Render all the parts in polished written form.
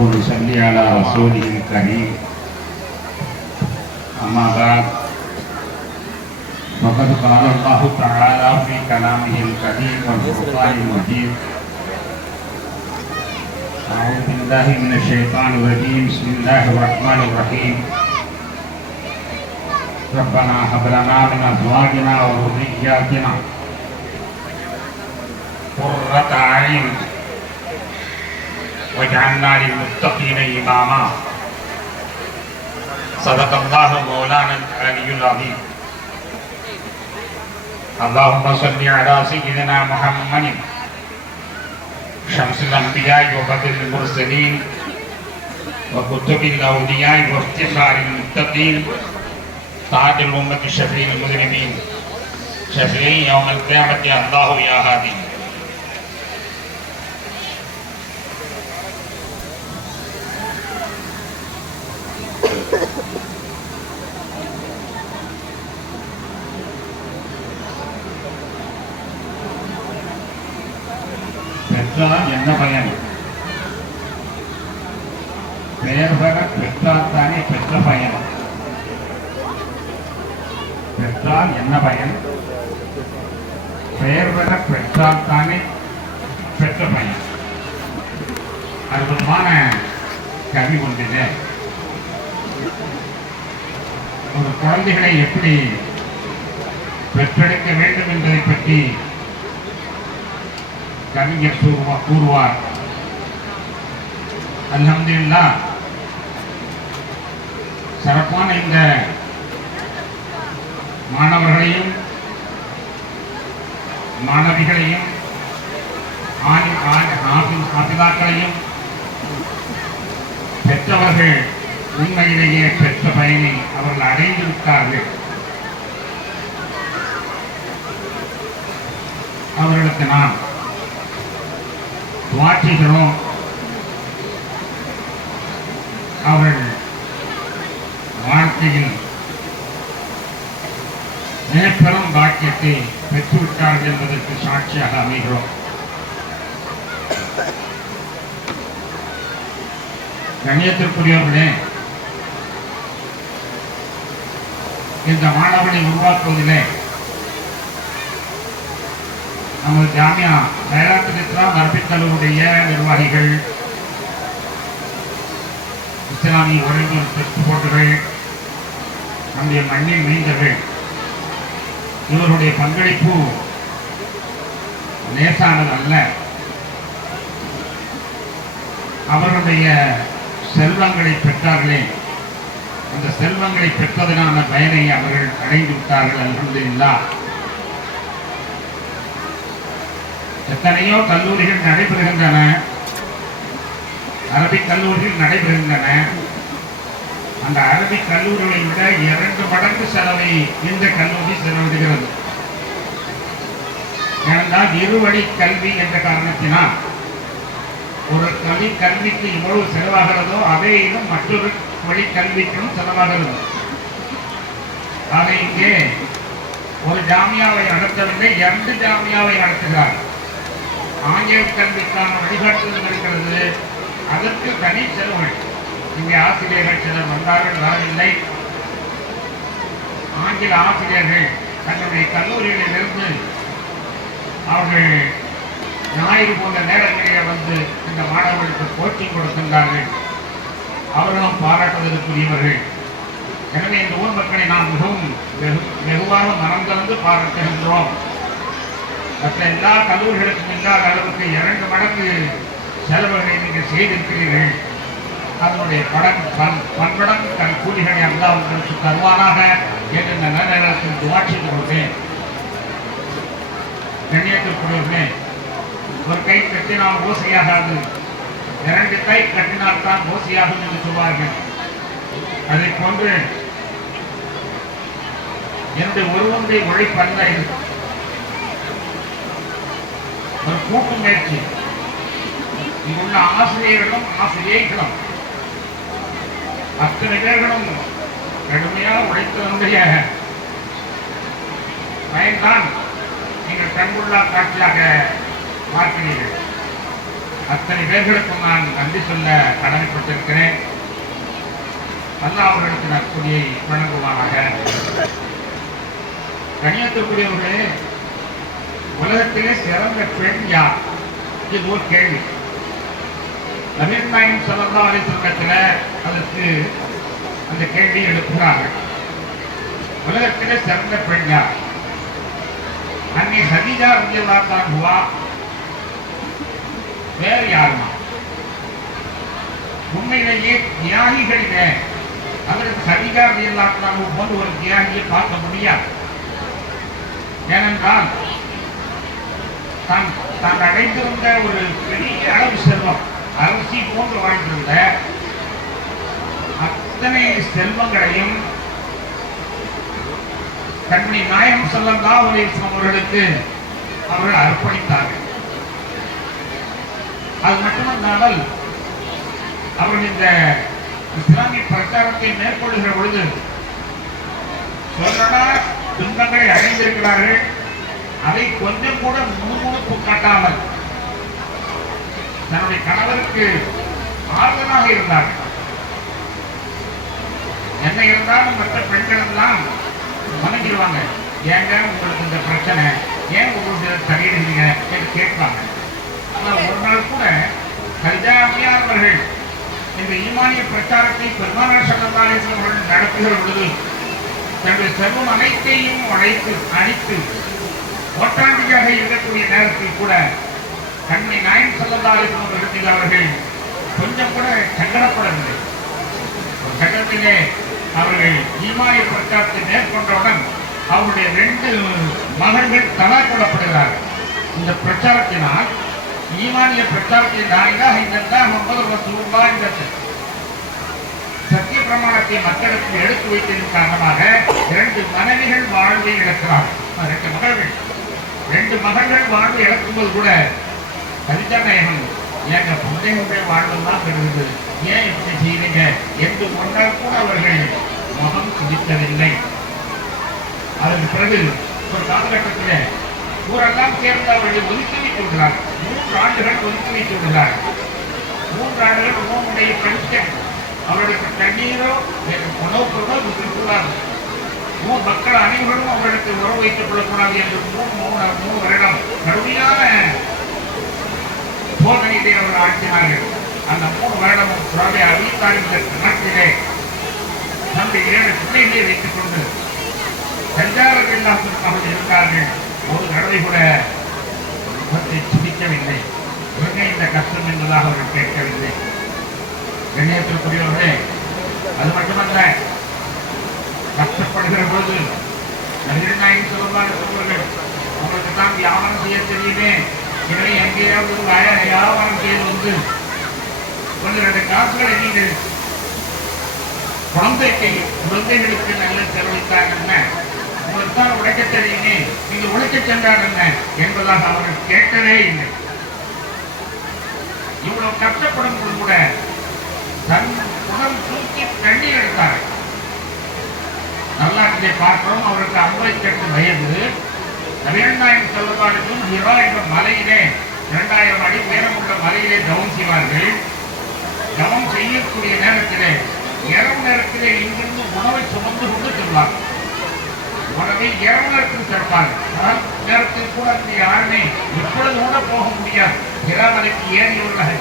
ونصلي على رسوله الكريم أما بعد فقد قال الله تعالى في كلامه الكريم والفرقان المجيد أعوذ بالله من الشيطان الرجيم بسم الله الرحمن الرحيم ربنا هب لنا من أزواجنا وذرياتنا قرة أعين واجعلنا للمتقين إماما صدق الله مولانا العلي العظيم اللهم صل على سيدنا محمد شمس الأنبياء وبدر المرسلين وكتب الأولياء وافتخار المتقين تاج الأمة شفيع المذنبين شفيع يوم القيامة الله يا هادي பெற்றால் என்ன பயன்? பெயர் பெற பெற்றால் தானே பெற்ற பயன். பெற்றால் என்ன பயன்? பெயர் பெற பெற்றால் தானே பெற்ற பயன். அற்புதமான கவி ஒன்றிலே ஒரு குழந்தைகளை எப்படி பெற்றெடுக்க வேண்டும் என்பதை பற்றி கவிஞர் கூறுவார். அல்ஹம்துலில்லாஹ், சிறப்பான இந்த மாணவர்களையும் மாணவிகளையும் ஆசிரியர்களையும் பெற்றவர்கள் உண்மையிலேயே பெற்ற பயனை அவர்கள் அடைந்திருக்கிறார்கள். அவர்களுக்கு நாம் துஆ அவர்கள் வாழ்க்கையில் மிகப்பெரும் பாக்கியத்தை பெற்றுவிட்டார்கள் என்பதற்கு சாட்சியாக அமைகிறோம். கண்ணியத்திற்குரியவர்களே, இந்த மாணவனை உருவாக்குவதிலே நமது ஜாமியா ஹைராத்துல் இஸ்லாம் அரபிக் கல்லூரியுடைய நிர்வாகிகள், இஸ்லாமிய உறவினர் போட்டுகள், நம்முடைய மண்ணின் மைந்தர்கள், இவருடைய பங்களிப்பு லேசானது அல்ல. அவருடைய செல்வங்களை பெற்றார்களே, அந்த செல்வங்களை பெற்றதனான பயனை அவர்கள் அடைந்து விட்டார்கள். அல்ஹம்துலில்லாஹ். எத்தனையோ கல்லூரிகள் நடைபெறுகின்றன, அரபிக் கல்லூரிகள் நடைபெறுகின்றன. அந்த அரபிக் கல்லூரிகளை விட 2 மடங்கு செலவை இந்த கல்லூரி செலவிடுகிறது. ஏனென்றால் இருவழி கல்வி என்ற காரணத்தினால் ஒரு கல்விக்கு எவ்வளவு செலவாகிறதோ அதே இன்னும் மற்றொரு வழி கல்விக்கும் செலவாகிறது. ஆக இங்கே ஒரு ஜாமியாவை நடத்தவில்லை, 2 ஜாமியாவை நடத்துகிறார். ஆங்கில கல்விக்கான வழிகாட்டுதல் இருக்கிறது, அதற்கு தனி செலவுகள். இங்கே ஆசிரியர்கள் சிலர் வந்தார்கள், வரவில்லை. ஆங்கில ஆசிரியர்கள் தன்னுடைய கல்லூரிகளிலிருந்து அவர்கள் ஞாயிறு போன்ற நேரங்களிலே வந்து இந்த மாணவர்களுக்கு கோச்சிங் கொடுக்கின்றார்கள். அவர்களும் பாராட்டுவதற்குரியவர்கள். எனவே இந்த ஊர் மக்களை நாம் மிகவும் வெகுவாக மனம் கலந்து பாராட்டுகின்றோம். மற்ற எல்லா கல்லூரிகளுக்கும் இல்லாத அளவுக்கு 2 மடங்கு செலவுகளை நீங்கள் செய்திருக்கிறீர்கள். அதனுடைய பன்மடங்கு கூலிகளை அல்லாஹ் உங்களுக்கு தருவானாக என்று இந்த நேரத்தில் துஆ செய்து கொள்கிறேன். கண்ணியத்திற்குரியவர்களே, ஒரு கை கட்டினால் ஓசையாகாது, 2 கை கட்டினால்தான் ஓசையாகும் என்று சொல்வார்கள். அதை போன்று என்னுடைய ஒருவனுடைய உழைப்பல்ல, இது ஒரு கூட்டு முயற்சி. இங்குள்ள ஆசிரியர்களும் ஆசிரியர்களும் அத்தனை பேர்களும் கடுமையாக உழைத்ததனுடைய பயன்தான் நீங்கள் கண்கொள்ளா காட்சியாக பார்க்கிறீர்கள். அத்தனை பேர்களுக்கும் நான் நன்றி சொல்ல கடமைப்பட்டிருக்கிறேன். அல்லாஹ் அவர்களுக்கு நற்கூலியை வழங்குவானாக. கண்ணியத்திற்குரியவர்களே, உலகத்திலே சிறந்த பெண் யார்? இது ஒரு கேள்வி. நபிகள் நாயகம் ஸல்லல்லாஹு அலைஹி வஸல்லத்தில் அதற்கு அந்த கேள்வி எழுப்புகிறார்கள். உலகத்திலே சிறந்த பெண் யார்? அன்னை ஹதீஜா ரலியல்லாஹு அன்ஹா, வேறு யாருமா? உண்மையிலேயே தியாகிகளிலே அவருக்கு ஹதீஜா ரலியல்லாஹு அன்ஹா போன்ற ஒரு தியாகியை பார்க்க முடியாது. ஏனென்றால் தான் அடைந்திருந்த ஒரு பெரிய அளவு செல்வம், அரசி போன்று வாழ்ந்திருந்த அத்தனை செல்வங்களையும் கண்மணி நாயகம் ஸல்லல்லாஹு அலைஹி வஸல்லம் அவர்களுக்கு அவர்கள் அர்ப்பணித்தார்கள். அது மட்டுமல்லாமல் அவர்கள் இந்த இஸ்லாமிய பிரச்சாரத்தை மேற்கொள்கிற பொழுது சொல்லடா துன்பங்களை அடைந்திருக்கிறார்கள். அதை கொஞ்சம் கூட முணுமுணுப்பு காட்டாமல் தன்னுடைய கணவருக்கு ஆறுதலாக இருந்தார்கள். என்ன இருந்தாலும் மற்ற பெண்கள் எல்லாம் மனங்கிடுவாங்க. ஏங்க உங்களுக்கு இந்த பிரச்சனை, ஏன் உங்களுக்கு தலையிடுறீங்க என்று கேட்பாங்க. ஆனால் ஒரு நாள் கூட ஹதீஜா அம்மையார் அவர்கள் இந்த ஈமானிய பிரச்சாரத்தை பெருமானார் ஸல்லல்லாஹு அலைஹி வஸல்லம் அவர்கள் நடத்துகிற பொழுது தன்னுடைய செல்வம் அனைத்தையும் அழித்து ஓட்டாண்டியாக இருக்கக்கூடிய நேரத்தில் கூட கண்மணி நாயகம் ஸல்லல்லாஹு அலைஹி வஸல்லம் இடத்தில் அவர்கள் கொஞ்சம் கூட சங்கடப்படவில்லை. ஒரு கட்டத்திலே அவர்கள் ஈமானிய பிரச்சாரத்தை மேற்கொண்டவுடன் அவருடைய 2 மகன்கள் தலாக் கொள்ளப்படுகிறார்கள். இந்த பிரச்சாரத்தினால், ஈமானிய பிரச்சாரத்தின் லா இலாஹ இல்லல்லாஹ் முஹம்மதுர் ரசூலுல்லாஹ் என்ற சத்திய பிரமாணத்தை மக்களுக்கு எடுத்து வைத்ததன் காரணமாக 2 மனைவிகள் வாழ்வை இழக்கிறார்கள். 2 மகள்கள் வாழ்வை இழக்கும்போது கூட ஹதீஜா நாயகம், எங்க பிள்ளைகளுடைய வாழ்வெல்லாம் பெறுகிறது, ஏன் இப்படி செய்வீங்க என்று ஒன்றால் கூட அவர்கள் முகம் குதிக்கவில்லை. அதற்கு பிறகு ஒரு காலகட்டத்தில் ஊரெல்லாம் சேர்ந்து அவர்களை ஒதுக்கி வைத்து விடுகிறார்கள். 3 ஆண்டுகள் ஒதுக்கி வைத்து விடுகிறார்கள். 3 ஆண்டுகள் உணவுடைய பெண்கள் அவர்களுக்கு தண்ணீரோ உணவு பொருளோ இருக்கக்கூடாது. மக்கள் அனைவரும் அவர்களுக்கு உறவு வைத்துக் கொள்ளக்கூடாது என்று 3 வருடம் கடுமையான சோதனையை அவர்கள் ஆற்றினார்கள். அந்த 3 வருடமும் சுவாமி அபித்தாரின் நாட்டிலே தன்னுடைய 7 பிள்ளைகளை வைத்துக் கொண்டு சஞ்சாரம் இல்லாமல் இருந்தார்கள். ஒரு தடவை கூட முகத்தை சுடிக்கவில்லை. இவங்க இந்த கஷ்டம் என்பதாக அவர்கள் கேட்கவில்லை. கண்ணியத்திற்குரியவர்களே, அது மட்டுமல்ல, கஷ்டப்படுகிற பொழுது நபிகள் நாயகம் ஸல்லல்லாஹு அலைஹி வஸல்லம் உங்களுக்கு தான் வியாபாரம் செய்ய தெரியுமே, இவரை எங்கேயாவது வியாபாரம் செய்து வந்து 1-2 காசுகளை நீங்கள் குழந்தைகளுக்கு நல்ல செலவழித்தாங்க, உங்களுக்கு தான் உழைக்க தெரியுமே, நீங்கள் உழைக்க சென்றார் என்ன என்பதாக அவர்கள் கேட்கவே இல்லை. இவ்வளவு கஷ்டப்படும் போது கூட தன் உடல் தூக்கி கண்ணீர் எடுத்தார்கள். நல்லாட்சியை பார்க்கிறோம். அவருக்கு 58 வயது. நபிகள் நாயகம் ஸல்லல்லாஹு அலைஹி வஸல்லம் ஹிரா என்ற மலையிலே 2000 அடி உயரமுள்ள மலையிலே தவம் செய்வார்கள். தவம் செய்யக்கூடிய நேரத்திலே இரவு நேரத்திலே இங்கிருந்து உணவை சுமந்து கொண்டு செல்வார். உணவை இரவு நேரத்தில் சேர்ப்பார்கள். நேரத்தில் கூட அந்த யாருமே இப்பொழுது கூட போக முடியாது. ஹிரா மலைக்கு ஏறியவர்கள்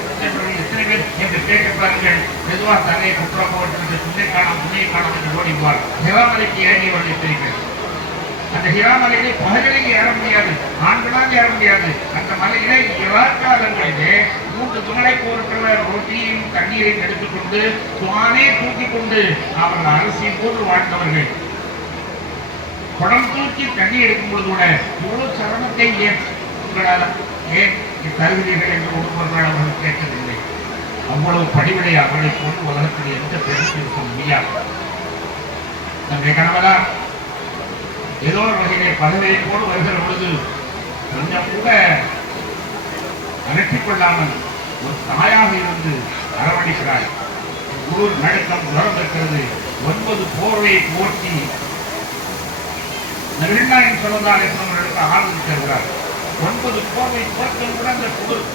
எத்தனை பேர் என்று கேட்கிறார்கள். மெதுவாக தலையை குற்றம் போட்டு துணை காணாம என்று ஓடிவார். ஹிரா மலைக்கு ஏறியவர்கள் எத்தனை பேர்? அந்த ஹிரா மலையிலே பகலிலே ஏற முடியாது, ஆண்களாக ஏற முடியாது. அந்த மலையிலே காலங்களிலே 3 துணை போருக்கிற ரொட்டியையும் தண்ணீரையும் எடுத்துக்கொண்டு சுவானே தூக்கி கொண்டு அவர்கள் அரசியை போன்று வாழ்ந்தவர்கள். குடம் தூக்கி தண்ணி எடுக்கும் பொழுது கூட இவ்வளவு சிரமத்தை ஏன் தருகிறீர்கள் என்று ஒருவர்கள் அவர்கள் கேட்கவில்லை. அவ்வளவு படிவிடை அவர்களை போன்று உலகத்தில் எந்த பெருமையும் இருக்க முடியாது. நம்முடைய கணவனார் ஏதோ ஒரு வகையிலே பதவியை போடு வருகிற பொழுது கொஞ்சம் கூட அகற்றிக் கொள்ளாமல் ஒரு தாயாக இருந்து அரவணைக்கிறார். ஊர் நடுக்கம் உலகம் இருக்கிறது. 9 போர்வையை போற்றி நபிகள் நாயகம் ஸல்லல்லாஹு அலைஹி வஸல்லம் அவர்களுக்கு ஆறுதல் தருகிறார். 9 கோவை போற்றும் கூட அந்த குளிர்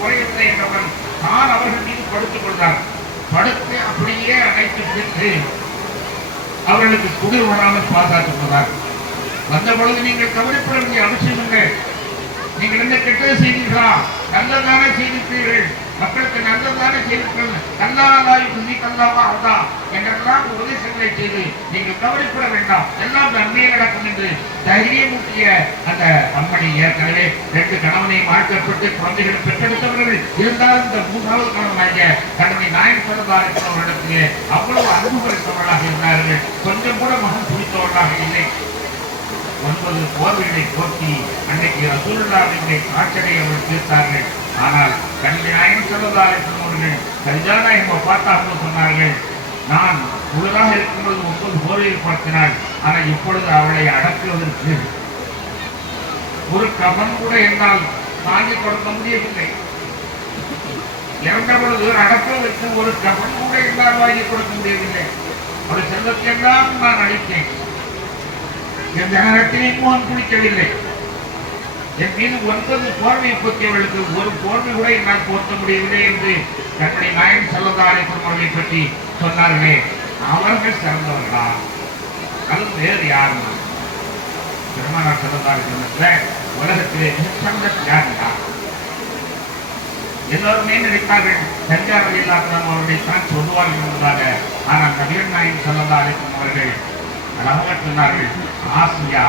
குறையவில்லை என்றவன் தான் அவர்கள் மீது படுத்துக் கொண்டார். படுத்து அப்படியே அணைத்து பிடித்து அவர்களுக்கு குளிர் வராமல் பாதுகாத்துக் வந்த பொழுது நீங்கள் கவலைப்பட வேண்டிய அவசியம் இல்லை. நீங்கள் என்ன கெட்டது செய்தீர்களா? நல்லதான செய்திருப்பீர்கள், மக்களுக்கு நல்லதான செய்திருப்பீர்கள், கல்லாதாய் கல்லாவா என்றெல்லாம் உபதேசங்களை செய்து நீங்கள் கவலைப்பட வேண்டாம், எல்லாம் நன்மையே நடக்கும் என்று தைரியமூட்டிய அந்த அம்மணி ஏற்கனவே 2 கணவனை மாற்றப்பட்டு குழந்தைகள் பெற்றெடுத்தவர்கள் இருந்தாலும் இந்த 3வது கணவனாகிய கணவனை நாயன் சொல்லதாக இருக்கிறவர்களிடத்திலே அவ்வளவு அன்பு பெற்றவர்களாக இருந்தார்கள். கொஞ்சம் கூட மகன் பிடித்தவர்களாக இல்லை. 9 போர்வைகளை போக்கி அன்னைக்கு ரசூலுல்லாஹ்வினுடைய காட்சியை அவர்கள் தீர்த்தார்கள். ஆனால் கண்மணி நாயகம் ஸல்லல்லாஹு அலைஹி வஸல்லம் அவர்கள் கதீஜா நாயகம்மை பார்த்தார்கள், சொன்னார்கள், நான் குளிராக இருக்கும்போது 9 போர்வையை படுத்தினாள், ஆனால் இப்பொழுது அவளை அடக்குவதற்கு ஒரு கவன் கூட என்னால் வாங்கி கொடுக்க முடியவில்லை. இறந்த பொழுது அடக்குவதற்கு ஒரு கவன் கூட என்னால் வாங்கி கொடுக்க முடியவில்லை. ஒரு செல்வத்தையெல்லாம் நான் அளித்தேன், எந்த நேரத்திலையும் முகம் குளிக்கவில்லை. என் மீது 9 போர்வையை போக்கியவர்களுக்கு ஒரு போர்வை கூட என்னால் போர்த்த முடியவில்லை என்று கண்மணி நாயகம் ஸல்லல்லாஹு அலைஹி வஸல்லம் அவர்களை பற்றி சொன்னார்களே, அவர்கள் சிறந்தவர்களா? அது வேறு யாருமா? பெருமானார் ஸல்லல்லாஹு அலைஹி வஸல்லம் உலகத்திலே மிகச்சிறந்த யாருங்களா? எல்லோருமே நினைத்தார்கள் தஞ்சார் ரலியல்லாஹு அவர்களை தான் சொல்லுவார்கள் என்பதாக. ஆனால் நபிகள் நாயகம் ஸல்லல்லாஹு அலைஹி வஸல்லம் அவர்கள் அழகாக சொன்னார்கள், ஆசியா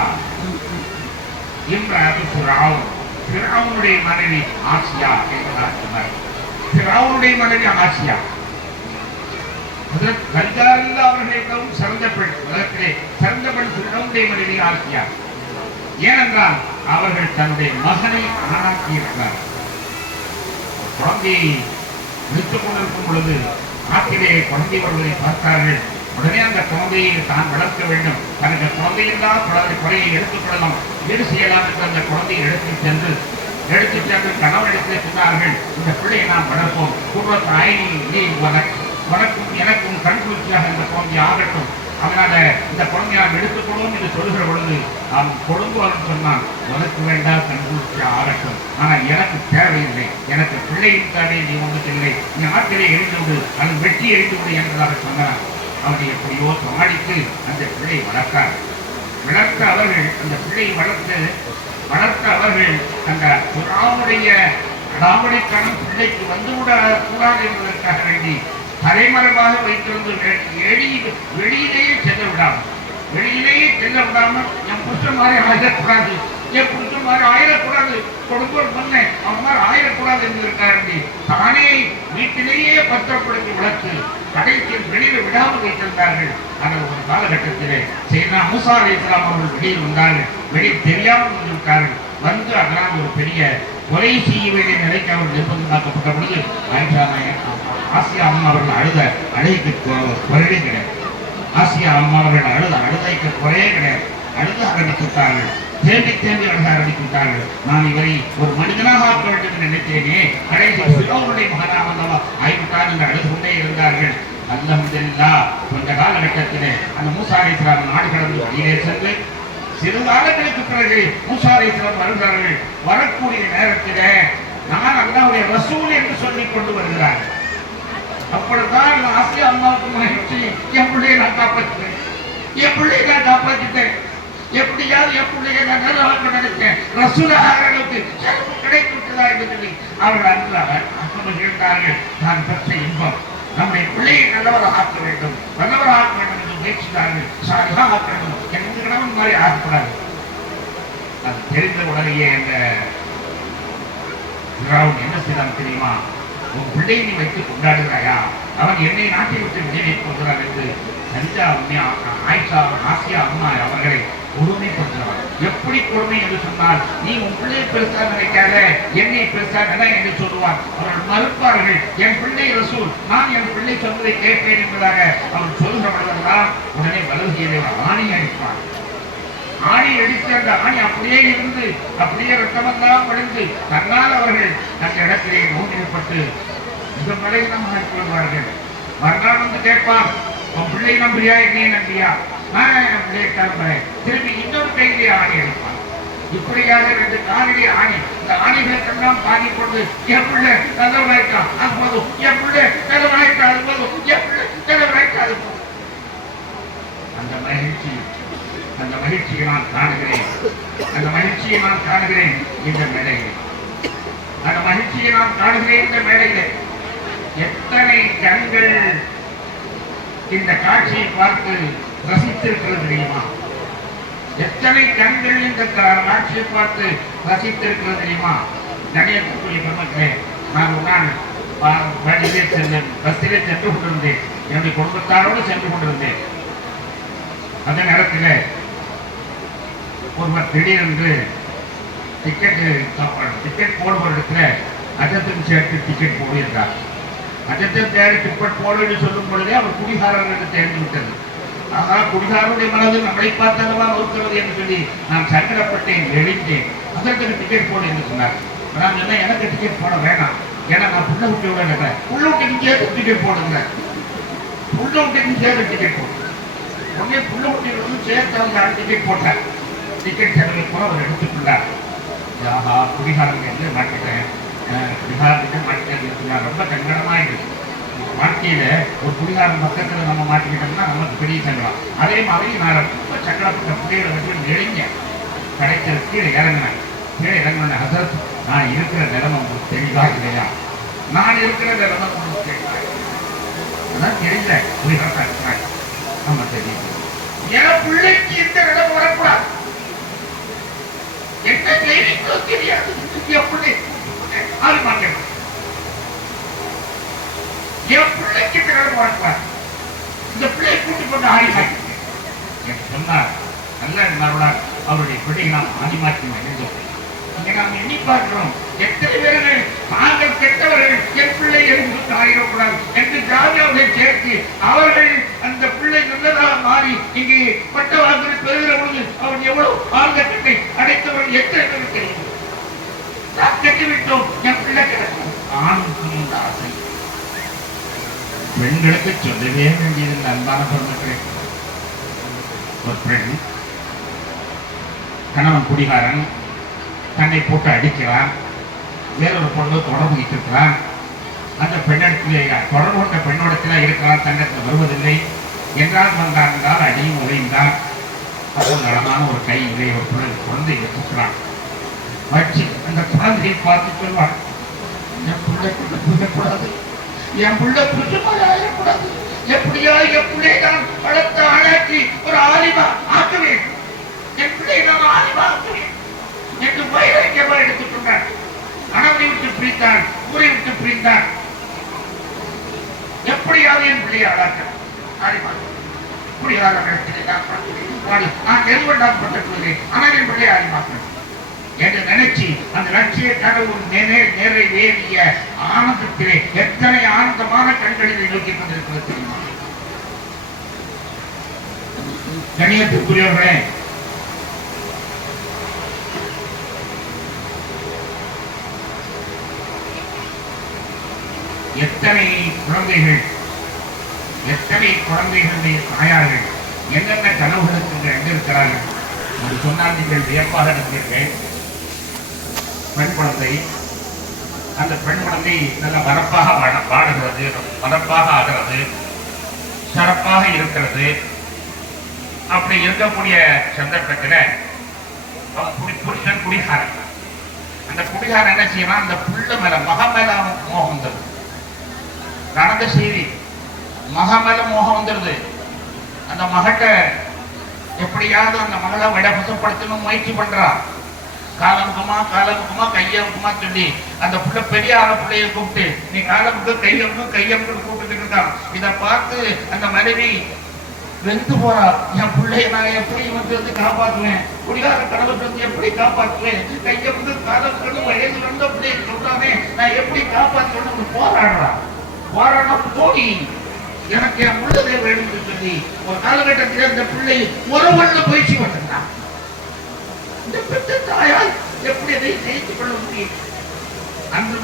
இம்ராத்து ஃபிரௌன், ஃபிரௌனுடைய மனைவி ஆசியா என்பதாக சொன்னார்கள். ஃபிரௌனுடைய மனைவி ஆசியா கல்காரில் அவர்களை விடவும் சிறந்த பெண், உலகத்திலே சிறந்த பெண் ஃபிரௌனுடைய மனைவி ஆசியா. ஏனென்றால் அவர்கள் தன்னுடைய மகனை ஆணாக்கி இருக்கிறார். குழந்தையை விடுத்துக் கொண்டிருக்கும் பொழுது ஆற்றிலே குழந்தை வருவதை பார்த்தார்கள். உடனே அந்த குழந்தையை தான் வளர்க்க வேண்டும், தனக்கு குழந்தையில்லாத குறையை எடுத்துக் கொள்ளலாம், வீடு செய்யலாம் என்று அந்த குழந்தையை எடுத்துச் சென்று கணவனிடத்தில் சொன்னார்கள், இந்த பிள்ளையை நாம் வளர்ப்போம், குர்ரத் ஐனி லீ உனக்கும் எனக்கும் கண்குளிர்ச்சியாக இந்த குழந்தை ஆகட்டும், அதனால இந்த குழந்தையை நாம் எடுத்துக்கொள்வோம் என்று சொல்லுகிற பொழுது அவன் கொடுங்குவன் சொன்னான், உனக்கு வேண்டாம் கண்குளிர்ச்சியா ஆகட்டும், ஆனால் எனக்கு தேவையில்லை, எனக்கு பிள்ளையின் தேவை, நீ ஒன்றும் இல்லை, நீ ஆற்றிலே எரிந்து விடு, அது வெட்டி எரிந்து விடு என்பதாக சொன்னார். அவனை எப்படியோ சமாளித்து அந்த பிள்ளை வளர்த்த அவர்கள் அந்த பிள்ளை வளர்த்த அவர்கள் அந்த புறாவுடைய அடாமடைக்கான பிள்ளைக்கு வந்துவிட கூடாது என்பதற்காக வேண்டி தலைமறைவாக வைத்திருந்து வெளியிலேயே செல்ல விடாமல் என் புருஷன் மாதிரி ஆயிடக்கூடாது, என் புருஷன் மாதிரி ஆயிடக்கூடாது, கொடுங்கோல் பொண்ணு அவன் மாதிரி ஆயிடக்கூடாது என்பதற்காக தானே வீட்டிலேயே பத்திரப்படுத்தி வளர்த்து கடைசியில் வெளியில் விடாமல் வைத்திருந்தார்கள். ஆனால் ஒரு காலகட்டத்திலே சையதுனா மூசா அலைஹிஸ்ஸலாம் அவர்கள் வெளியில் வந்தார்கள். வெளியில் தெரியாமல் வந்துவிட்டார்கள். வந்து அதனால் ஒரு பெரிய கொலை செய்ய வேண்டிய நிலைக்கு அவர்கள் நிர்பந்தமாக்கப்பட்ட பொழுது ஆசியா அம்மா அவர்கள் அழுகைக்கு குறையே கிடையாது. ஆசியா அம்மா அவர்கள் அழுதைக்கு குறையே கிடையாது. அழுது ஆரம்பித்துவிட்டார்கள், தேம்பி அழுக ஆரம்பித்துவிட்டார்கள். நான் இவரை ஒரு மனிதனாக ஆக்க வேண்டும் என்று நினைத்தேனே, கடைசி ஃபிரௌனுடைய மகனாக அல்லவா ஆகிவிட்டார் என்று அழுது கொண்டே இருந்தார்கள். அல்ஹம்துலில்லாஹ் கொஞ்ச காலகட்டத்திலே அந்த மூசா அலைஹிஸ்ஸலாம் நாடு கடந்து வெளியே சென்று சிறு காலங்களுக்கு பிறகு மூசா அலைஹிஸ்ஸலாம் வருகிறார்கள். வரக்கூடிய நேரத்திலே நான் அல்லாஹ்வுடைய ரசூல் என்று சொல்லிக் கொண்டு வருகிறார்கள். அப்பொழுதுதான் ஆசியா அம்மாவுக்கு மகிழ்ச்சி, என் பிள்ளையை நான் காப்பாற்றிட்டேன், எப்படியாவது என் பிள்ளையை நான் நல்ல நினைத்தேன், ரசூலாக அளவுக்கு கிடைத்து விட்டதா என்று சொல்லி அவர்கள் அன்பாக மகிழ்ந்தார்கள். நான் பெற்ற இன்பம், நம்முடைய பிள்ளையை நல்லவராக ஆக்க வேண்டும் என்று முயற்சித்தார்கள். சாலிஹாக ஆக்க வேண்டும், எந்த கிழவன் மாதிரி ஆகக்கூடாது. அது தெரிந்த உடனேயே அந்த ஃபிரௌன் என்ன செய்தான் தெரியுமா? உன் பிள்ளையை நீ வைத்து கொண்டாடுகிறாயா, அவன் என்னை நாட்டை விட்டு வெளியே போகிறான் என்று ஆசியா அம்மா அவர்களை கொடுமைப்படுத்துகிறார். எப்படி கொடுமை என்று சொன்னால், நீ உன் பிள்ளையை பெருசா நினைக்காத, என்னை பெருசா நினை என்று சொல்லுவார். அவர்கள் மறுப்பார்கள், என் பிள்ளை ரசூல், நான் என் பிள்ளை சொல்வதை கேட்பேன் என்பதாக அவர் சொல்கிறவர்களெல்லாம் உடனே வலதுகையிலே ஆணி அடிப்பார். ஆணி அடித்து அந்த ஆணி அப்படியே இருந்து அப்படியே ரத்தமெல்லாம் வழிந்து தன்னால் அவர்கள் அந்த இடத்திலே நோக்கிப்பட்டு மிக பலகீனமாக கொள்வார்கள். மறுநாள் வந்து கேட்பார், உன் பிள்ளை நம்பியா என்னையே நம்பியா? நான் என் பிள்ளையை கிளம்புறேன். திரும்பி இன்னொரு கையிலே ஆணி அடிப்பார். இப்படியாக 2 காலடி ஆணி, இந்த ஆணிகளுக்கெல்லாம் தாங்கி கொண்டு என் பிள்ளை நல்லவனாயிட்டான், அது போதும், என் பிள்ளை நல்லவனாயிட்டான், அது போதும், என் பிள்ளை நல்லவனாயிட்டான், அது போதும். அந்த மகிழ்ச்சியை நான் காணுகிறேன், அந்த மகிழ்ச்சியை நான் காணுகிறேன் இந்த மேடையில், அந்த மகிழ்ச்சியை நான் காணுகிறேன் இந்த மேடையில். எத்தனை கண்கள் இந்த காட்சியை பார்த்து ரசித்திருக்கிறது தெரியுமா? எத்தனை கண்கள் இந்த காட்சியை பார்த்து ரசித்திருக்கிறது தெரியுமா? கணியத்துக்குரிய பெருமக்களே, நான் ஒரு நாள் வண்டியிலே பஸ்ஸிலே சென்று கொண்டிருந்தேன், என்னுடைய குடும்பத்தாரோடு சென்று கொண்டிருந்தேன். அந்த நேரத்தில் ஒருவர் திடீரென்று டிக்கெட் போடுற இடத்துல அஜத்துக்கு சேர்த்து டிக்கெட் போடுகிறார். அஜத்தை தேடி டிக்கெட் போடுன்னு சொல்லும் பொழுதே அவர் குடிகாரர் என்று தெரிந்து விட்டது. ஆனால் குடிகாரனுடைய மனது நம்மளை பார்த்தல்லவா இருக்கிறது என்று சொல்லி நான் சங்கடப்பட்டேன், எழுந்தேன். அதற்கு டிக்கெட் போடு என்று சொன்னார். நான் சொன்னேன், எனக்கு டிக்கெட் போட வேணாம், ஏன்னா நான் புள்ள குட்டியோட இருக்கிறேன். புள்ள குட்டிக்கு சேர்த்து டிக்கெட் போடுங்க, புள்ள குட்டிக்கு சேர்த்து டிக்கெட் போடு. உடனே புள்ள குட்டிகளும் சேர்த்து அவங்க டிக்கெட் போட்டார். டிக்கெட் செலவை கூட அவர் எடுத்துக்கொண்டார். ஆஹா, குடிகாரங்க என்று மாட்டிட்டேன், குடிகாரங்க மாட்டிட்டேன், ரொம்ப சங்கடமாயிடுச்சு. வாழ்க்கையில ஒரு குடிகாரன் பக்கத்துல நம்ம மாட்டிக்கிட்டோம்னா நமக்கு பெரிய சங்கடம். அதே மாதிரி நான் ரொம்ப சங்கடப்பட்ட புள்ளைகளை வச்சு நெருங்க கிடைச்ச கீழே இறங்கினேன். கீழே இறங்கின ஹசரத், நான் இருக்கிற நிலைமை உங்களுக்கு தெளிவா இல்லையா? நான் இருக்கிற நிலைமை உங்களுக்கு தெளிவா அதான் தெரியல. குடிகாரன் இருக்கிறாங்க, நம்ம தெரியும். என் பிள்ளைக்கு இந்த நிலைமை வரக்கூடாது, என்ன தெரிவிக்கோ தெரியாது. எப்படி ஆள் மாட்டேன், என் பிள்ளைக்கு திறன் வாழ்வார், இந்த பிள்ளையை கூட்டிக் கொண்டு ஆடிமாக்கி என்று சொன்னார். நல்ல மறுநாள் அவருடைய பிள்ளையை நாம் ஆடிமாக்கி அடைந்தோம். இங்கே நாம் எண்ணி பார்க்கிறோம், எத்தனை பேர்கள் தாங்கள் கெட்டவர்கள், என் பிள்ளை எழுந்து ஆகிடக்கூடாது என்று ஜாமியாவை சேர்த்து அவர்கள் அந்த பிள்ளை நல்லதாக மாறி இங்கே பட்ட வாசலை பெறுகிற பொழுது அவன் எவ்வளவு ஆழ்ந்த கட்டை அடைத்தவர்கள் எத்தனை பேர் தெரியும். நான் கட்டிவிட்டோம், என் பிள்ளை கிடக்கும். ஆணும் ஆசை பெண்களுக்கு சொல்லவே வேண்டியது. அன்பான பெருமக்களே, ஒரு பெண் கணவன் குடிகாரன் தன்னை போட்டு அடிக்கிறான், வேறொரு பொண்ணு தொடர்பு இருக்கிறான். அந்த பெண்ணிடத்திலே தொடர்பு கொண்ட பெண்ணோடத்தில் இருக்கிறான், தன்னத்தில் வருவதில்லை என்றால் வந்தான் என்றால் அடியும் உதைந்தான். அப்போது நலமான ஒரு கை இல்லை, ஒரு குழந்தையை தூக்குறான். வச்சு அந்த குழந்தையை பார்த்து சொல்வான், என் பிள்ளை புரியக்கூடாது, என் பிள்ளை புரிஞ்சுக்கூடாது, எப்படியா என் பிள்ளையை நான் வளர்த்த ஆளாக்கி ஒரு ஆலிமா ஆக்குவேன், என் பிள்ளையை நான் ஆலிமா ஆக்குவேன் என்று வைராக்கியமா எடுத்துக்கொண்டார். கணவனை விட்டு பிரித்தான், ஊரை விட்டு பிரிந்தான். எப்படியாவது என் பிள்ளையை ஆளாக்க ஆலிமா புரியாத நான் எதுவெல்லாம் பட்டுள்ளேன், ஆனால் என் பிள்ளையை ஆலிமாக்கிறேன் என்று நினைச்சு அந்த லட்சிய கடவுள் நிறைவேறிய ஆனந்தத்திலே எத்தனை ஆனந்தமான கண்களில் நோக்கி கொண்டிருக்கிறது தெரியுமா? கணியத்துக்குரியவர்களே, எத்தனை குழந்தைகளுடைய தாயார்கள் என்னென்ன கனவுகளுக்கு எங்கிருக்கிறார்கள் என்று சொன்னால் நீங்கள் வியப்பாக இருந்தீர்கள். பெண் குழந்தை, அந்த பெண் குழந்தை நல்ல வரப்பாக பாடுகிறது, வரப்பாக ஆகிறது, சிறப்பாக இருக்கிறது. அப்படி இருக்கக்கூடிய சந்தர்ப்பத்தில் புருஷன் குடிகாரன். அந்த குடிகாரன் என்ன செய்யலாம், அந்த புள்ள மேல மக மேல மோகம் வந்துடுது. நடந்த செய்தி, மக மேல மோகம் வந்துடுது. அந்த மகட்ட எப்படியாவது அந்த மகளை விடபசப்படுத்தணும் முயற்சி பண்றா. காலமுகமா கையமுகமா சொல்லி அந்த புள்ள பெரிய ஆள பிள்ளைய கூப்பிட்டு, நீ காலமுக்கு கையமுக்கு கூப்பிட்டு இருக்கான். இதை பார்த்து அந்த மனைவி வெந்து போறா. என் பிள்ளைய நான் எப்படி வந்து காப்பாற்றுவேன், குடிகார கடவுள் வந்து எப்படி காப்பாற்றுவேன், கையமுக்கு காலமுக்கு வயது வந்த பிள்ளைய சொல்றானே நான் எப்படி காப்பாற்றுவேன்னு போராடுறான். போடி எனக்கு என் பிள்ளையை வேணும் சொல்லி ஒரு காலகட்டத்தில் அந்த பிள்ளை ஒருவன்ல பயிற்சி பண்ணிருந்தான். இந்த பெற்ற தாயால் எப்படி அதை ஜெயித்துக் கொள்ள முடியும்? அன்று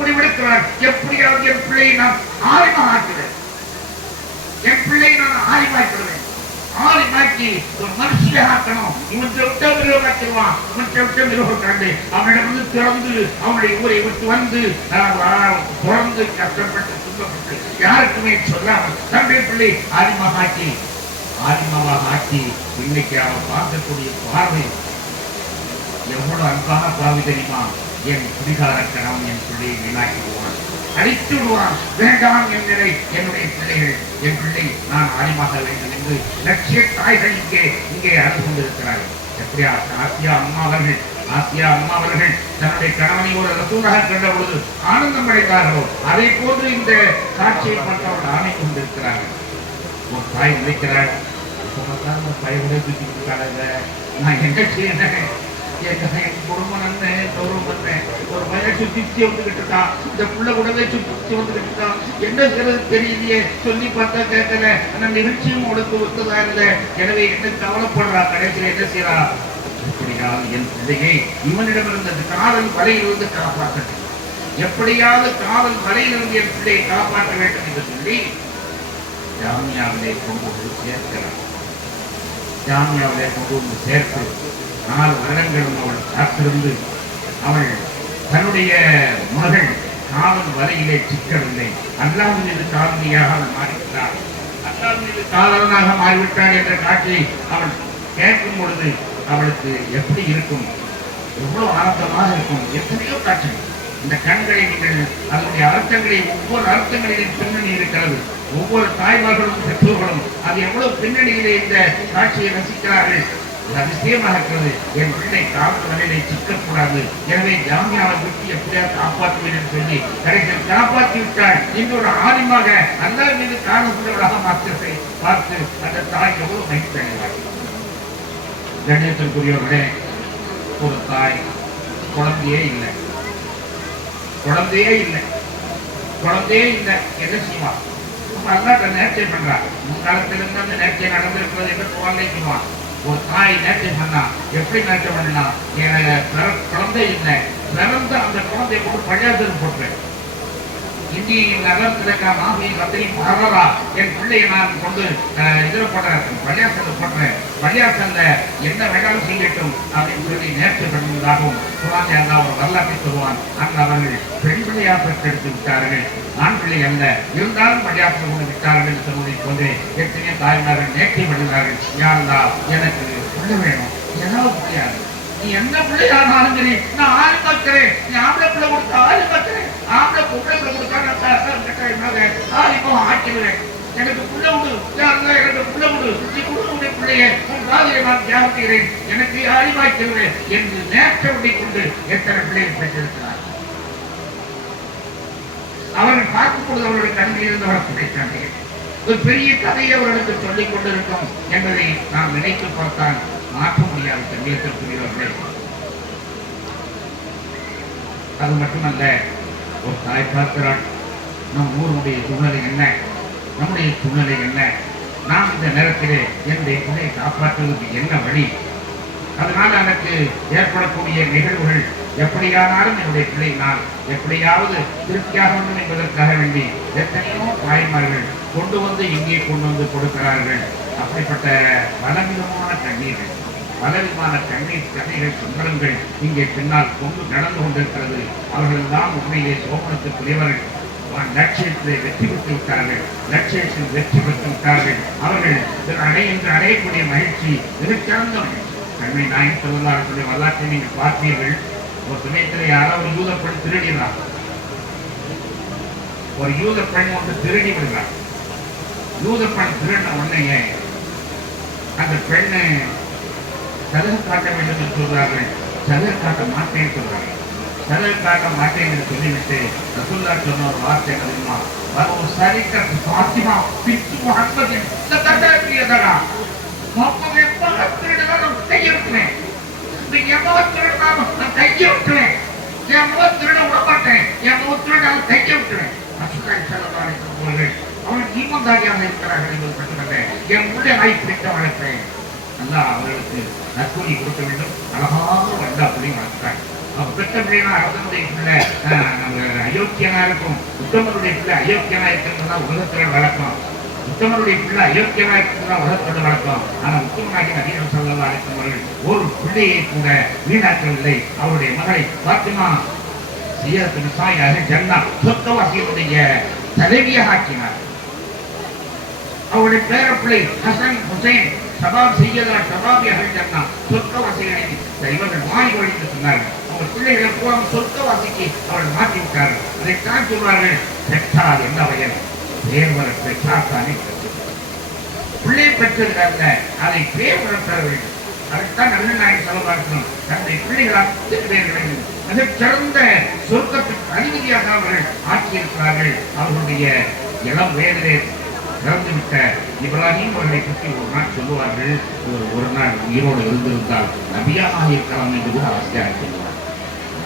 முடிவெடுக்கிறாள், எப்படியாவது என் பிள்ளையை நான் ஆய்வாக்குவேன், என் பிள்ளையை நான் ஆய்வாக்குவேன். ஆலிமாக்கி ஒரு மனுஷியை ஆக்கணும். இவன் விட்ட மிருகம் ஆக்கிடுவான், இவன் விட்ட மிருகம் கண்டு அவனிடமிருந்து திறந்து அவனுடைய ஊரை விட்டு வந்து தொடர்ந்து கஷ்டப்பட்டு துன்பப்பட்டு யாருக்குமே சொல்லாமல் தன்னுடைய பிள்ளை ஆலிமாவாக ஆக்கி இன்னைக்கு அவன் பார்க்கக்கூடிய பார்வை எவ்வளவு அன்பான பாவி தெரியுமா? என் குடிகார கணவன் என் பிள்ளையை வீணாக்கி விடுவான், அழித்து விடுவான், வேண்டாம் என் நிலை, என்னுடைய பிள்ளைகள், என் பிள்ளை நான் ஆலிமாக வேண்டும் என்று லட்சிய தாய்கள் இங்கே அழுது கொண்டிருக்கிறார்கள். எப்படியா ஆசியா அம்மா அவர்கள் தன்னுடைய கணவனை ஒரு ரசூலாக கண்ட பொழுது ஆனந்தம் அடைந்தார்களோ அதை போன்று இந்த காட்சியை பார்த்தவர்கள் ஆணை கொண்டிருக்கிறார்கள். ஒரு தாய் நினைக்கிறாள், பையனை தூக்கி கொடுத்தாங்க, நான் என்ன செய்யறேன், என் குடும்பம் என்ன கௌரவம் பண்ண, ஒரு பையனை சுத்தி வந்துகிட்டு இருக்கான், இந்த புள்ள கூடவே சுத்தி வந்துகிட்டு இருக்கான், என்ன செய்யறது தெரியலையே, சொல்லி பார்த்தா கேட்கல, ஆனா நிகழ்ச்சியும் உனக்கு ஒத்துதா இல்லை, எனவே என்ன கவலைப்படுறா, கடைசியில் என்ன செய்யறா, எப்படியாவது என் பிள்ளையை இவனிடமிருந்து காதல் வலையிலிருந்து காப்பாற்ற, எப்படியாவது காதல் வலையிலிருந்து என் பிள்ளையை காப்பாற்ற வேண்டும் என்று சொல்லி ஜாமியாவிலே கொண்டு வந்து சேர்க்கிறார். ஜாமியாவிலே கொண்டு வந்து சேர்த்து 4 வருடங்களும் அவள் காத்திருந்து அவள் தன்னுடைய மகள் காதல் வலையிலே சிக்கவில்லை, அல்லாஹ்வின் மீது காதலியாக அவள் மாறிவிட்டாள், அல்லாஹ்வின் மீது காதலனாக மாறிவிட்டாள் என்ற காட்சியை அவள் கேட்கும் பொழுது அவளுக்கு எப்படி இருக்கும், எவ்வளவு ஆனந்தமாக இருக்கும். எத்தனையோ காட்சிகள் இந்த கண்களை நீங்கள் அதனுடைய அர்த்தங்களை ஒவ்வொரு அர்த்தங்களிலும் பின்னணி இருக்கிறது. ஒவ்வொரு தாய்மார்களும் பெற்றோர்களும் அது எவ்வளவு பின்னணியிலே இந்த காட்சியை ரசிக்கிறார்கள். அதிசயமாக இருக்கிறது. என் பிள்ளை காவல் வலையிலே சிக்கக்கூடாது, எனவே ஜாமியாவை விட்டு எப்படியாவது காப்பாற்றுவேன் என்று சொல்லி கடைசியில் காப்பாற்றி விட்டாள். இன்னொரு ஆலிமாக அல்லாஹ் மீது காணக்கூடியவர்களாக மாற்றத்தை பார்த்து அந்த தாய் எவ்வளவு மகிழ்ச்சி அடைவாள். கண்ணியத்திற்குரியவர்களே, ஒரு தாய் குழந்தையே இல்லை என்ன செய்வான்? அல்லாட்ட நேர்ச்சை பண்றான். முன்காலத்திலிருந்து அந்த நேர்ச்சை நடந்திருக்கிறது என்று குழந்தைக்குவான். ஒரு தாய் நேர்ச்சை பண்ணா, எப்படி நேர்ச்சை பண்ணா, குழந்தை இல்லை, பிறந்த அந்த குழந்தை கூட பழையாசல் போட்டேன், இந்தி நகரத்தில் மாமி கத்திரி மரவரா என் பிள்ளையை நான் கொண்டு இதில் போடுறேன், பள்ளியாசல் போடுறேன், பள்ளியாசல்ல என்ன வேணாலும் செய்யட்டும் அப்படின்னு சொல்லி நேர்ச்சி பண்ணுவதாகவும் குழந்தை அல்ல ஒரு வரலாற்றை சொல்லுவான். அங்கு அவர்கள் பெண் பிள்ளையாக பெற்றெடுத்து விட்டார்கள், ஆண் பிள்ளை அல்ல, இருந்தாலும் பள்ளியாசல் கொண்டு விட்டார்கள் சொல்வதை போன்று எத்தனையோ தாய்மார்கள் நேர்ச்சி பண்ணுகிறார்கள். யாருந்தா எனக்கு பிள்ளை வேணும், ஏதாவது முடியாது, நீ என்ன பிள்ளையானாலும் சரி நான் ஆறு பார்க்கிறேன், நீ ஆம்பளை பிள்ளை கொடுத்த ஆறு பார்க்கிறேன், ஆம்பளை பொம்பளை பிள்ளை கொடுத்தா நான் ஆக்கிடுவேன், எனக்கு புள்ள விடு, எனக்கு புள்ள விடு, நீ குடும்பமுடைய பிள்ளைய உன் காதலை நான் தியாகிக்கிறேன், எனக்கு அறிவாய்க்கிறேன் என்று நேற்றவனை கொண்டு எத்தனை பிள்ளைகள் பெற்றிருக்கிறார். அவர்கள் பார்க்கும் பொழுது அவர்களுடைய கண்ணிலிருந்து வரக்கூடிய கதைகள் ஒரு பெரிய கதையை அவர்களுக்கு சொல்லிக் கொண்டிருக்கும் என்பதை நாம் நினைத்து பார்த்தால் மாற்ற முடியாது. கண்ணியத்திற்குரியவர்களே, அது மட்டுமல்ல, ஒரு தாய் பார்க்கிறாள், நம் ஊருடைய சூழ்நிலை என்ன, நம்முடைய சூழ்நிலை என்ன, நாம் இந்த நேரத்திலே என்னுடைய பிள்ளையை காப்பாற்றுவதற்கு என்ன வழி, அதனால் எனக்கு ஏற்படக்கூடிய நிகழ்வுகள் எப்படியானாலும் என்னுடைய பிள்ளை நான் எப்படியாவது திருப்தியாக வேண்டும் என்பதற்காக வேண்டி எத்தனையோ தாய்மார்கள் கொண்டு வந்து இங்கே கொண்டு வந்து கொடுக்கிறார்கள். அப்படிப்பட்ட பலவிதமான கண்ணீர்கள், பலவிதமான கண்ணீர் சுந்தரங்கள் இங்கே பின்னால் கொண்டு நடந்து கொண்டிருக்கிறது. அவர்கள் தான் உண்மையிலே சோமனத்துக்குரியவர்கள். லட்சியத்திலே வெற்றி பெற்று விட்டார்கள், லட்சியத்தில் வெற்றி பெற்று விட்டார்கள். அவர்கள் அடையக்கூடிய மகிழ்ச்சி மிகச்சிறந்த மகிழ்ச்சி. கண்மை நாயகம் ஸல்லல்லாஹு வரலாற்றை நீங்கள் பார்த்தீர்கள். ஒரு சமயத்தில் யாரோ ஒரு யூத பெண் திருடினார், ஒரு யூத பெண் ஒன்று திருடி விடுகிறார். யூத பெண் திருடின உடனே அந்த பெண்ணை சலுகை காட்ட வேண்டும் என்று சொல்கிறார்கள், சலுகை காட்ட மாட்டேன்னு சொல்றார்கள். சலுகை காட்ட மாட்டேன் என்று சொல்லிவிட்டு ரசூலுல்லாஹ் சொன்ன ஒரு வார்த்தை தெரியுமா, சரிக்க பாத்திமா பிச்சு முஹம்மதின் தத்தகரியதரா, முஹம்மது எப்ப திருடினாலும் கையெழுத்துவேன், என் முகம் திருடினாலும் நான் கையை விட்டுவேன், என் முகம் திருட விடமாட்டேன், என் முகம் திருடாலும் கையை விட்டுவேன். ரசூலுல்லாஹி ஸல்லல்லாஹு அலைஹி வஸல்லம் அவர்கள் ஈமான்தாரியாக இருக்கிறார்கள் என்பது மட்டுமல்ல, என் உள்ளே நாய் பிடிக்க வளர்ப்பேன். அல்லாஹ் அவர்களுக்கு நற்கூலி கொடுக்க வேண்டும். அழகாக வந்தா பிள்ளை வளர்த்தாங்க. பெற்ற பிள்ளைனா அரசனுடைய பிள்ளை அயோக்கியனா இருக்கும், உத்தமனுடைய பிள்ளை அயோக்கியனா இருக்கிறது உலகத்தில் வழக்கம். உத்தமருடைய பிள்ளை அயோக்கியமா இருக்கிறதா உலகத்தோடு வழக்கம். ஆனா உத்தமனாகி நபிகள் ஸல்லல்லாஹு அலைஹி வஸல்லம் அவர்கள் ஒரு பிள்ளையை கூட வீணாக்கவில்லை. அவருடைய மகளை பாத்திமா சையதத்துன் நிசாயாக ஜன்னத் சொர்க்கவாசிகளுடைய தலைவியாக ஆக்கினார். அவருடைய பேரப்பிள்ளை ஹசன் ஹுசைன் சபாப் செய்யதா சபாபியாக ஜன்னத் சொர்க்கவாசிகளை இவர்கள் வாய் வழிந்து சொன்னார்கள். அவங்க பிள்ளைகளை பூரா சொர்க்கவாசிக்கு அவர்கள் மாற்றி விட்டார்கள். அதைத்தான் சொல்வார்கள், பெற்றால் என்ன பயன், பேர் வர பெற்றால் தானே பிள்ளை பெற்றதுக்காக அதை பேர் வர பெற வேண்டும். அதுதான் நல்ல நாயகம் செலவாக்கணும். தன்னுடைய பிள்ளைகளால் பேர் வேண்டும். மிகச் சிறந்த சொர்க்கத்திற்கு அதிபதியாக அவர்கள் ஆக்கியிருக்கிறார்கள். அவர்களுடைய இளம் வயதிலே இறந்துவிட்ட இப்ராஹிம் அவர்களை பற்றி ஒரு நாள் சொல்லுவார்கள், ஒரு நாள் உயிரோடு இருந்திருந்தால் நபியாக இருக்கலாம் என்று கூட ஆசையாக சொல்லுவார்.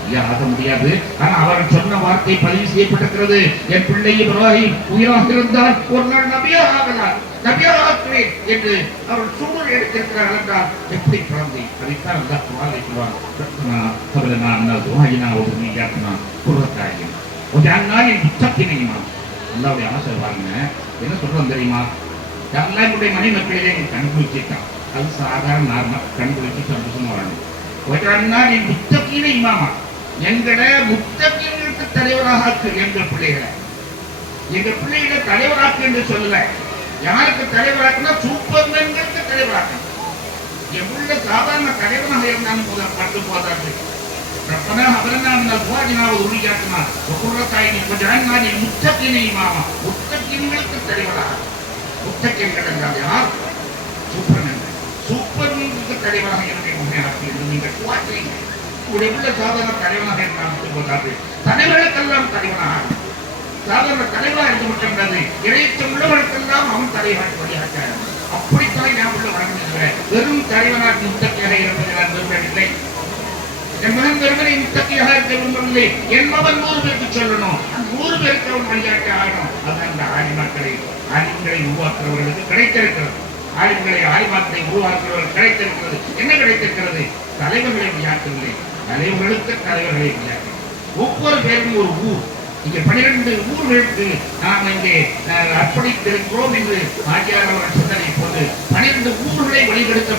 நபியாக முடியாது, ஆனால் அவர்கள் சொன்ன வார்த்தை பதிவு செய்யப்பட்டிருக்கிறது, என் பிள்ளை இப்ராஹிம் உயிராக இருந்தால் ஒரு நாள் நபியாக ஆகலாம், நபியாக ஆக்குவேன் என்று அவர் சூழல் எடுத்திருக்கிறார்கள் என்றால் எப்படி குழந்தை அதைத்தான் அந்த குழந்தை சொல்வார். அல்லாவுடைய ஆசை பாருங்க, என்ன சொல்றோம் தெரியுமா? அல்லாஹ்வுடைய மனைவி மக்களிலே நீ கண்டுபிடிச்சிட்டான், அது சாதாரண நார்மல் கண்டுபிடிச்சு சந்தோஷமா வரணும். நீ முத்தகீன இமாமா, எங்களை முத்தகீன்களுக்கு தலைவராக ஆக்கு. எங்கள் பிள்ளைகளை தலைவராக்கு என்று சொல்லல. யாருக்கு தலைவராக்குனா சூப்பர்மேன்களுக்கு தலைவராக்கு. எவ்வளவு சாதாரண தலைவராக இருந்தாலும் பட்டு போதாது. ரப்பனா ஹபலனா மினல் அஸ்வாஜினா வ ذُرِّيَّاتِنَا وَقُرَّةَ أَعْيُنٍ وَاجْعَلْنَا لِلْمُتَّقِينَ إِمَامًا. முத்தகீன்களுக்கு தலைவராக. முத்தகீன்கள் என்றால் யார்? சூப்பர்மேன்களுக்கு தலைவராக என்னுடைய முன்னேறாக்கு என்று நீங்கள் துவாக்குறீங்க. உள்ள சாதாரண தலைவனாக இருந்தாலும் போதாது, தலைவர்களுக்கெல்லாம் தலைவனாக. சாதாரண தலைவராக இருந்து விட்டது, இறைச்சம் உள்ளவர்களுக்கெல்லாம் அவன் தலைவராக வழியாக. அப்படித்தான் நான் உள்ள வழங்குகிறேன். வெறும் தலைவனாக முத்தகையாக இருப்பதை நான் விரும்பவில்லை. என் மகன் பெருமனை முத்தகையாக இருக்க விரும்பவில்லை. என் மகன் 100 பேருக்கு சொல்லணும், 100 பேருக்கு அவன் வழிகாட்டி ஆகணும். அதுதான் இந்த ஆலிம்களை உருவாக்குறவர்களுக்கு கிடைத்திருக்கிறது. ஆலிமாக்களை உருவாக்குறவர்கள் கிடைத்திருக்கிறது. என்ன கிடைத்திருக்கிறது? தலைவர்களை விளையாட்டவில்லை, தலைவர்களுக்கு தலைவர்களை விளையாட்டு. ஒவ்வொரு பேரும் ஒரு ஊர். இங்கே 12 ஊர்களுக்கு நாம் இங்கே அர்ப்பணித்திருக்கிறோம் என்று ஆகியார் அவர்கள் சொன்னதை போது 12 ஊர்களை வழிகாட்ட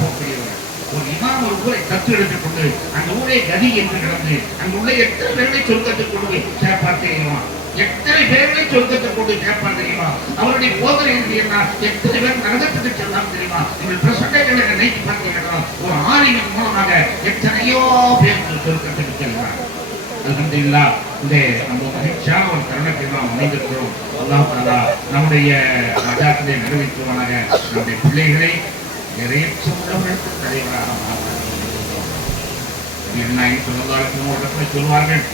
போகிறீர்கள். ஒரு இமாம் ஒரு ஊரை தத்து எடுத்துக் கொண்டு அந்த ஊரை கதி என்று நடந்து அங்கு உள்ள எத்தனை பேர்களை சொர்க்கத்துக் கொண்டு போய் சேர்ப்பார் தெரியுமா? எத்தனை பேர்களை சொர்க்கத்துக் கொண்டு சேர்ப்பார் தெரியுமா? அவருடைய போதனை என்ன? எத்தனை பேர் நரகத்துக்கு செல்லாம் தெரியுமா? நீங்கள் பிரசங்களை நினைத்து பார்த்தீங்கன்னா ஒரு ஆலிமின் மூலமாக எத்தனையோ பேர் சொர்க்கத்துக்கு செல்வார். அல்ஹம்துலில்லாஹ், இந்த நம்ம மகிழ்ச்சியான ஒரு தருணத்தை நாம் அமைந்திருக்கிறோம். அல்லாஹ் தஆலா நம்முடைய அஜாத்திலே நிறைவேற்றுவானாக. நம்முடைய பிள்ளைகளை நிறைய உள்ளவர்களுக்கு தலைவராக சொல்வார்கள்,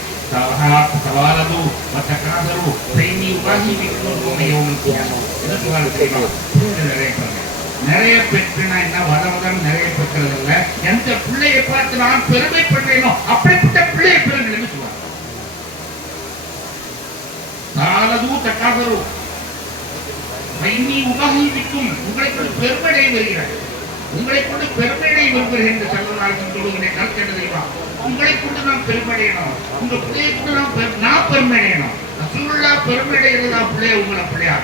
நிறைய பெற்றுனா என்ன வரவதான் நிறைய பெற்றது இல்ல, எந்த பிள்ளையை பார்த்து நான் பெருமைப்படுறேனோ அப்படிப்பட்ட பிள்ளையை பெறுங்கள் என்று சொல்வாங்க. உங்களை கொண்டு பெருமையை வருகிறார், உங்களை கொண்டு பெருமையை வருகிறேன் என்று சொல்வதாக சொல்லுகிறேன். கருத்து என்ன தெரியுமா? உங்களை கொண்டு நாம் பெருமையடையணும், உங்க பிள்ளையை கொண்டு நான் பெருமையடையணும். ரசூலுல்லாஹ் பெருமையடைகிறதா பிள்ளைய உங்களை பிள்ளையா?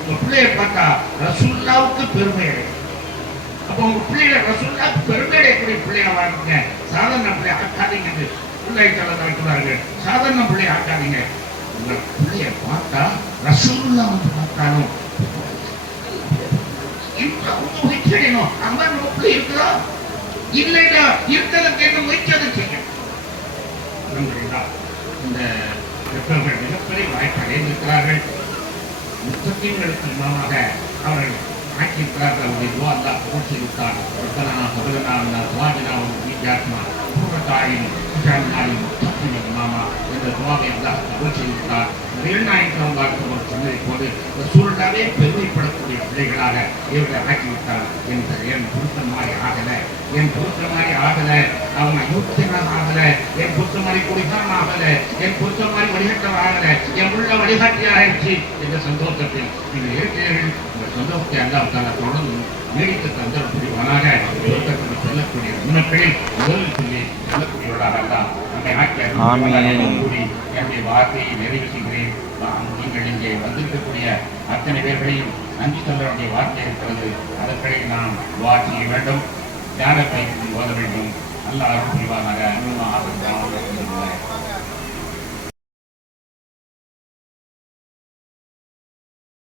உங்க பிள்ளையை பார்த்தா ரசூலுல்லாஹ்வுக்கு பெருமை அடையும். அப்ப உங்க பிள்ளைகளை ரசூலுல்லாஹ்வுக்கு பெருமை அடையக்கூடிய பிள்ளையா வாங்க. சாதாரண பிள்ளை ஆக்காதீங்க என்று பிள்ளை சொல்லுவார்கள். சாதாரண பிள்ளையை ஆக்காதீங்க. உங்க பிள்ளைய பார்த்தா ரசூலுல்லாஹ் வந்து பார்த்தாலும் இருக்குதா இல்லையா இருக்கிறதுக்கு என்ன முயற்சி செய்யும். இந்த மிகப்பெரிய வாய்ப்பு அடைந்திருக்கிறார்கள். முத்தகீன்களுக்கு இமாமாக அவர்கள் ஆக்கியிருக்கிறார்கள். அவருடைய துவா அல்லாஹ் கபூல் செய்திருக்கிறார். ரப்பனா ஹப் லனா அஸ்வாஜினா வ ذُرِّيَّاتِنَا قُرَّةَ أَعْيُنٍ وَاجْعَلْنَا لِلْمُتَّقِينَ إِمَامًا என்ற துவாவை அல்லாஹ் கபூல் செய்திருக்கிறார். சொன்னதை போது சூழலாவே பெருமைப்படக்கூடிய பிள்ளைகளாக இவர்களை ஆக்கிவிட்டார். என் புருஷன் மாதிரி ஆகல, என் புருஷன் மாதிரி ஆகல, அவங்க யூத்தியனாக ஆகல, என் புருஷன் மாதிரி குடிகாரன் ஆகல, என் புருஷன் மாதிரி வழிகாட்டவர் ஆகல, என் உள்ள வழிகாட்டியாக ஆயிடுச்சு என்ற சந்தோஷத்தில் நீங்கள் இருக்கிறீர்கள். இந்த சந்தோஷத்தை அல்லாஹ் தஆலா தொடர்ந்து நீடித்து தந்தல் புரிவானாக. சொல்லக்கூடிய உண்மைகளில் முதல் சொல்லி சொல்லக்கூடியவர்களாக அல்லாஹ் நம்மை ஆக்கிய என்னுடைய வார்த்தையை நிறைவு செய்கிறேன். நீங்கள் இங்கே வந்திருக்கக்கூடிய அத்தனை பேர்களையும் நன்றி சொல்ல வேண்டிய வார்த்தை இருக்கிறது. அதற்கிடையில் நாம் துவா செய்ய வேண்டும், தியானத்தை ஓத வேண்டும். நல்ல அருள் புரிவானாக.